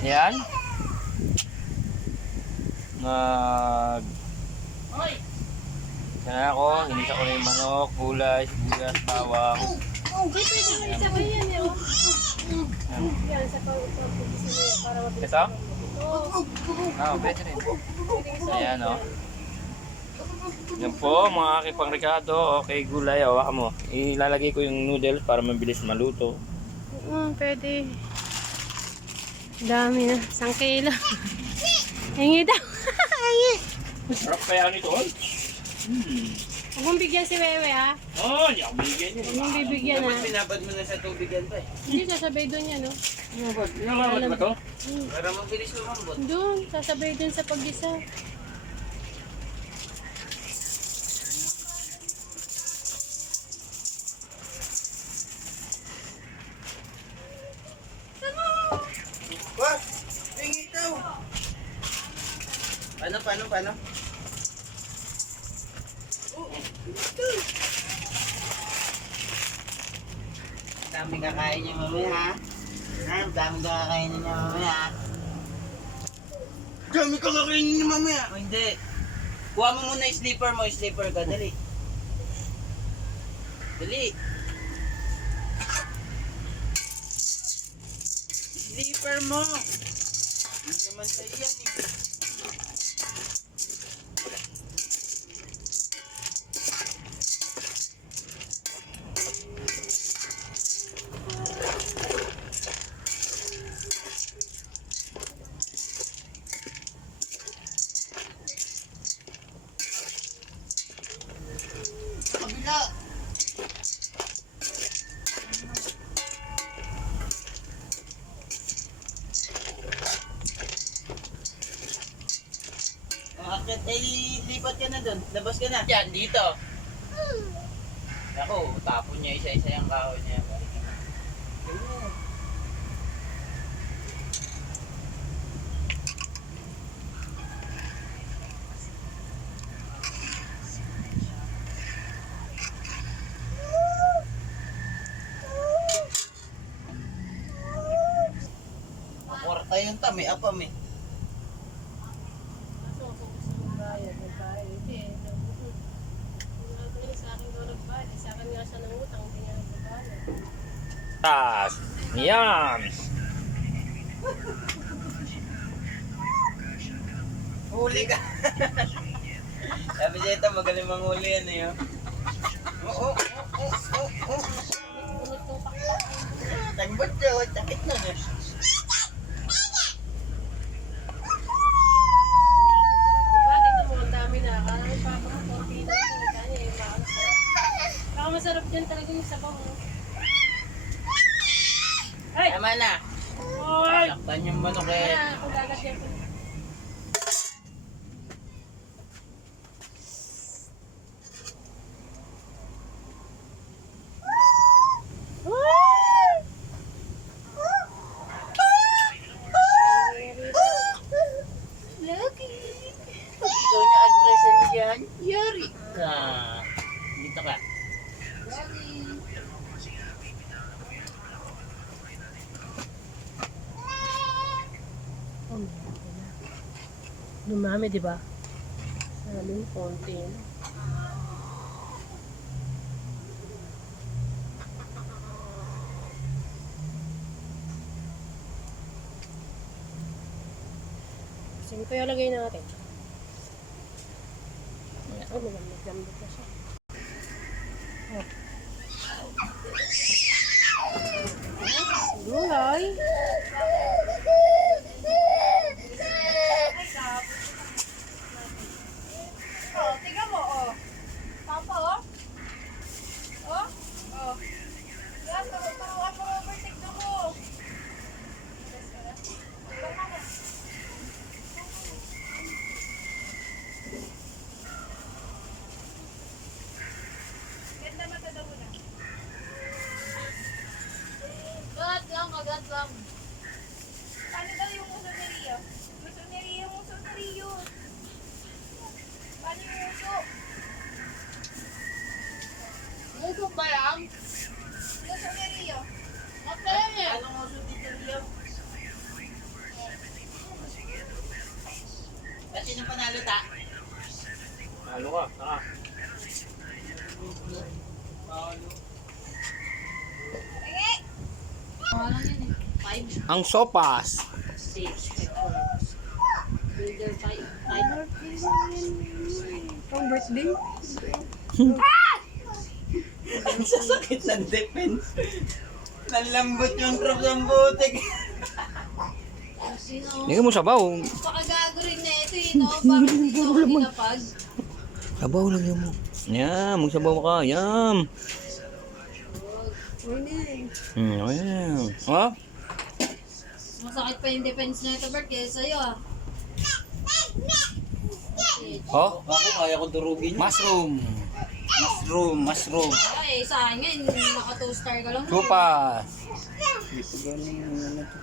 Yan. Nag... Sana ako, hinisa ko na yung manok, gulay, sibuyas, bawang. Dito yung sabay yan eh. Yan, sa para mabilis. Ito? Oo. Pwede rin. Ayan o. Yan po, mga aking pangrekado. Okay, gulay. Hawakan mo. Ilalagay ko yung noodles para mabilis maluto. Pwede. Dami na. 1 kilo. Hingi daw. Hingi. Sarap kaya nito. Huwag mong bigyan si Wewe ha. Hindi ako bigyan niya. Huwag mong bibigyan ha. Binabad mo na sa tubig yan pa eh. Hindi, sasabay doon yan no. Nalamat ba ito? Para mabilis lumambot. Doon, sasabay doon sa pag-isa. What? Hingi daw. Paano? Daming kakain niya mamaya ha? Daming kakain niya mamaya ha? Dami ka kakain niya mamaya? O hindi. Kuha mo muna yung sleeper ka, dali. Dali. Sleeper mo. Hindi naman sa'yo yan eh. Kabila. Akit ay lipat ka na doon. Labas ka na. Yan, dito. Ako, tapon niya isa-isa yung kahoy niya. Kwarta yung tami, apam eh. Tas. Yan. Huli ka. Sabi siya ito, magaling manghuli yan eh. Oh. Tangbot siya, sakit na niya. Masarap dyan talaga yung sabaw. Tama na. Saktan yung manok eh. Kung gagat yan. Ikaw na addressan dyan. Yari ka. Dito ka. Dumami, di ba? Daming konti. Sige ko yung lagay natin. Oh, magambot na siya. Oh. Gulay. Tingnan mo, oh. Papa, oh. Oh. Yan, turuan mo, Robert. Tignan mo. Ganda mata daw na. Kagat lang. bata. Halo ka, saka. Sige! Mga lang yan eh. 5, Ang sopas. 6, Builder 5. Pang birthday? Ang sasakit ng defense. Nalambot yung trap ng butik. Sino? Hindi mo sabaw. Pakagago rin na ito eh, no? Bakit dito ako tinapag? Sabaw lang yun mo. Yan, magsabaw ka. Yan. Ayan. Oh? Masakit pa yung defense na ito, Bert, kaysa sa'yo ah. Oh? Ako, kaya ko durugin. Mushroom. Mushroom. Ay, sa akin nga, naka 2 star ka lang. Sopas. Dito ganun yung ano to.